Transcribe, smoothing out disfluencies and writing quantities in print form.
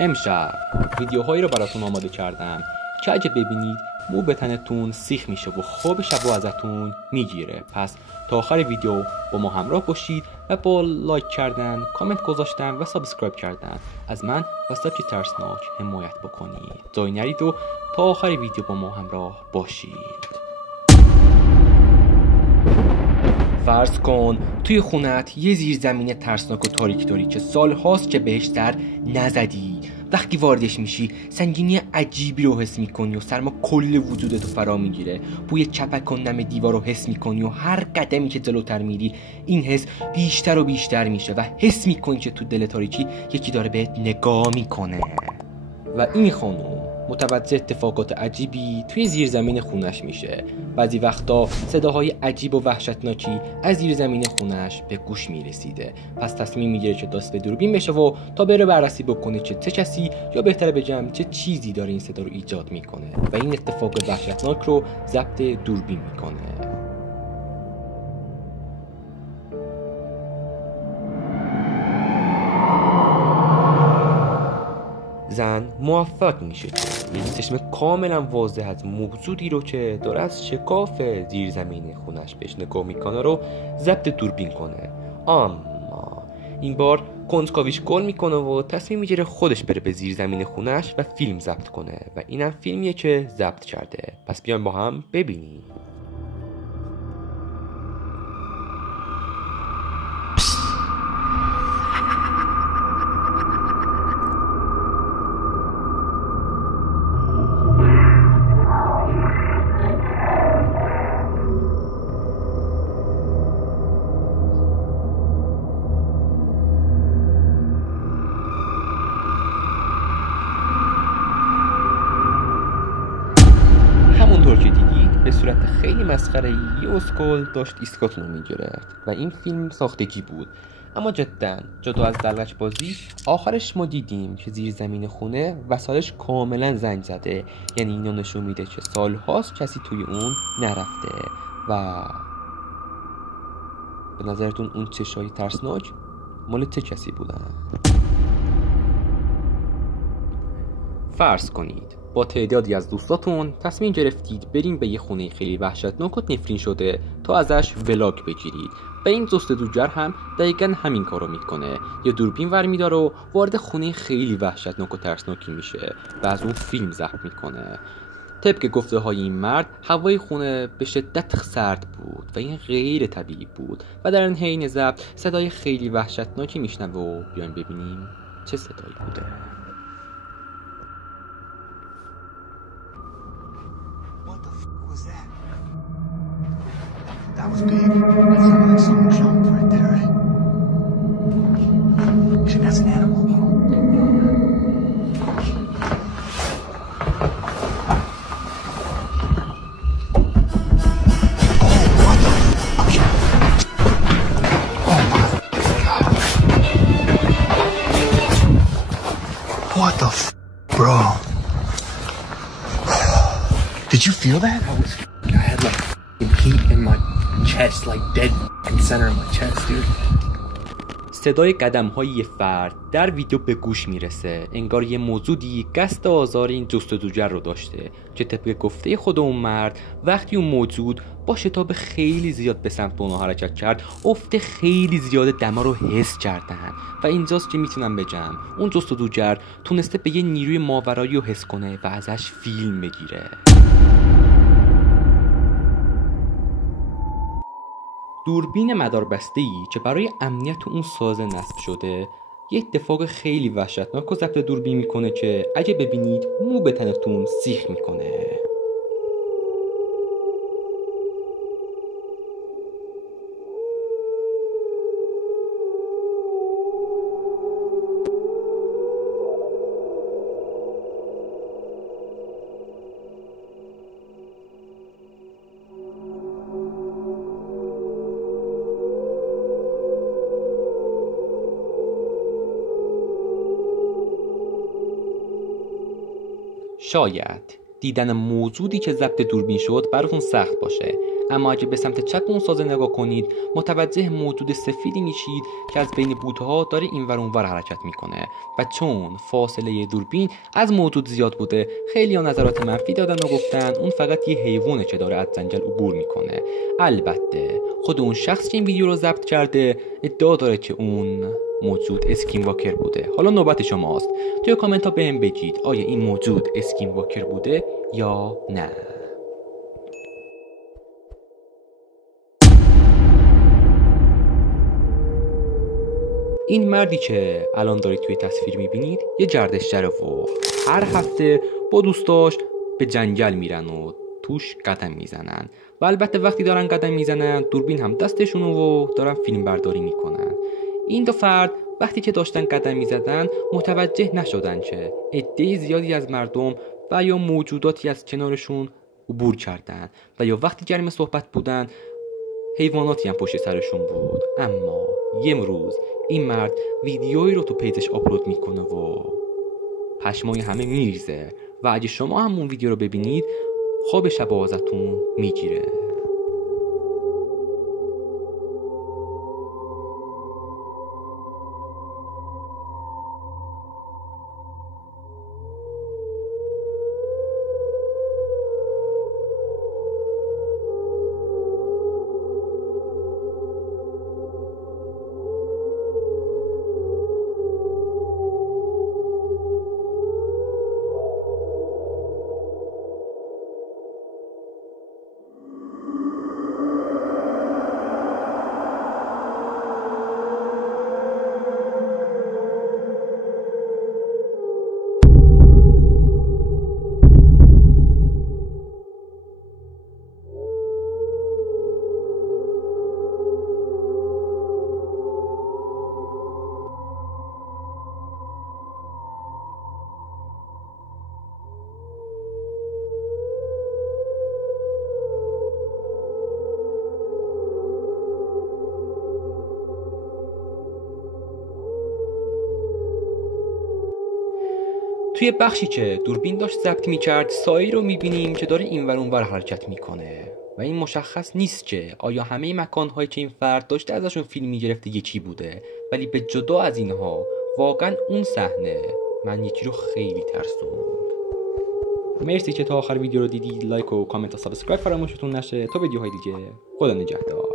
امشب ویدیوهایی رو براتون آماده کردم که اگه ببینید مو به تنتون سیخ میشه و خواب شب ازتون میگیره. پس تا آخر ویدیو با ما همراه باشید و با لایک کردن، کامنت گذاشتن و سابسکرایب کردن از من و سبک ترسناک حمایت بکنید. جای نرید و تا آخر ویدیو با ما همراه باشید. فرض کن توی خونت یه زیرزمین ترسناک و تاریک داری که سالهاست که بهش سر نزدی. وقتی واردش میشی سنگینی عجیبی رو حس میکنی و سرما کل وجودتو فرا میگیره. بوی چپک و نم دیوار رو حس میکنی و هر قدمی که جلوتر میری این حس بیشتر و بیشتر میشه و حس میکنی که تو دل تاریکی یکی داره بهت نگاه میکنه. و این خانوم متوجه اتفاقات عجیبی توی زیرزمین خونش میشه. بعضی وقتا صداهای عجیب و وحشتناکی از زیرزمین خونش به گوش میرسیده. پس تصمیم میگیره که دست دوربین بشه و تا بره بررسی بکنه چه کسی یا بهتره بگم چه چیزی داره این صدا رو ایجاد میکنه و این اتفاق وحشتناک رو ضبط دوربین میکنه. زن موفق میشه که یه چشم کاملا واضح از موجودی رو که داره از شکاف زیرزمین خونش بهش نگاه میکنه رو ضبط دوربین کنه. اما این بار کنجکاویش گل میکنه و تصمیم میگیره خودش بره به زیرزمین خونش و فیلم ضبط کنه و اینم فیلمیه که ضبط کرده. پس بیایم با هم ببینیم. همونطور که دیدید به صورت خیلی مسخره‌ای یه اسکل داشت ایسکاتون رو میگرفت و این فیلم ساختگی بود. اما جدا جدا از دلغک بازی آخرش ما دیدیم که زیر زمین خونه وسایلش کاملا زنگ زده. یعنی اینو نشون میده که سالهاست کسی توی اون نرفته. و به نظرتون اون چشای ترسناک مال چه کسی بودن؟ فرض کنید با تعدادی از دوستاتون تصمیم گرفتید بریم به یه خونه خیلی وحشتناک و نفرین شده تا ازش ولاگ بگیرید. و این جستجوگر هم دقیقاً همین کارو میکنه. یه دوربین ورمیداره و وارد خونه خیلی وحشتناک و ترسناکی میشه و از اون فیلم ضبط میکنه. طبق گفته های این مرد هوای خونه به شدت سرد بود و این غیر طبیعی بود و در این حین ضبط صدای خیلی وحشتناکی میشنوه و بیاین ببینیم چه صدایی بوده. That was big. That sounded like someone jumped right there. Shit, that's an animal. What the f, bro? Did you feel that? I had like heat in my chest, like dead center of my chest, dude. صدای قدم‌های یه فرد در ویدیو به گوش میرسه. انگار یه موجودی قصد آزار این جستجوگر رو داشته که طبق گفته خود اون مرد وقتی اون موجود با شتاب خیلی زیاد به سمت اونها حرکت کرد افت خیلی زیاد دما رو حس کردن. و اینجاست که میتونم بگم اون جستجوگر تونسته به یه نیروی ماورایی رو حس کنه و ازش فیلم بگیره. دوربین مداربسته‌ای که برای امنیت اون سازه نصب شده یه اتفاق خیلی وحشتناک و ضبط دوربین میکنه که اگه ببینید مو به تنتون سیخ میکنه. شاید دیدن موجودی که ضبط دوربین شد براتون سخت باشه، اما اگه به سمت چپ اون سازه نگاه کنید متوجه موجود سفیدی میشید که از بین بوته‌ها داره اینور اونور حرکت میکنه و چون فاصله دوربین از موجود زیاد بوده خیلی‌ها نظرات منفی دادن و گفتن اون فقط یه حیوانه که داره از جنگل عبور میکنه. البته خود اون شخص که این ویدیو رو ضبط کرده ادعا داره که اون موجود اسکین واکر بوده. حالا نوبت شماست توی کامنت ها بهم بگید آیا این موجود اسکین واکر بوده یا نه. این مردی که الان دارید توی تصویر میبینید یه گردشگره و هر هفته با دوستاش به جنگل میرن و توش قدم میزنن و البته وقتی دارن قدم میزنن دوربین هم دستشونو و دارن فیلم برداری میکنن. این دو فرد وقتی که داشتن قدم میزدن متوجه نشدن که عده زیادی از مردم و یا موجوداتی از کنارشون عبور کردن و یا وقتی گرم صحبت بودن حیواناتی هم پشت سرشون بود. اما یه روز این مرد ویدیویی رو تو پیجش آپلود میکنه و پشمای همه میریزه و اگه شما هم اون ویدیو رو ببینید خواب شب ازتون میگیره. توی بخشی که دوربین داشت ضبط می‌کرد سایه رو می‌بینیم که داره اینور اونور حرکت می‌کنه و این مشخص نیست که آیا همه مکان‌هایی که این فرد داشته ازشون فیلم می‌گرفته یکی بوده، ولی به جدا از اینها واقعا اون صحنه من یکی رو خیلی ترسوند. مرسی که تا آخر ویدیو رو دیدید. لایک و کامنت و سابسکرایب فراموشتون نشه تا ویدیوهای دیگه. خدا نگهدار.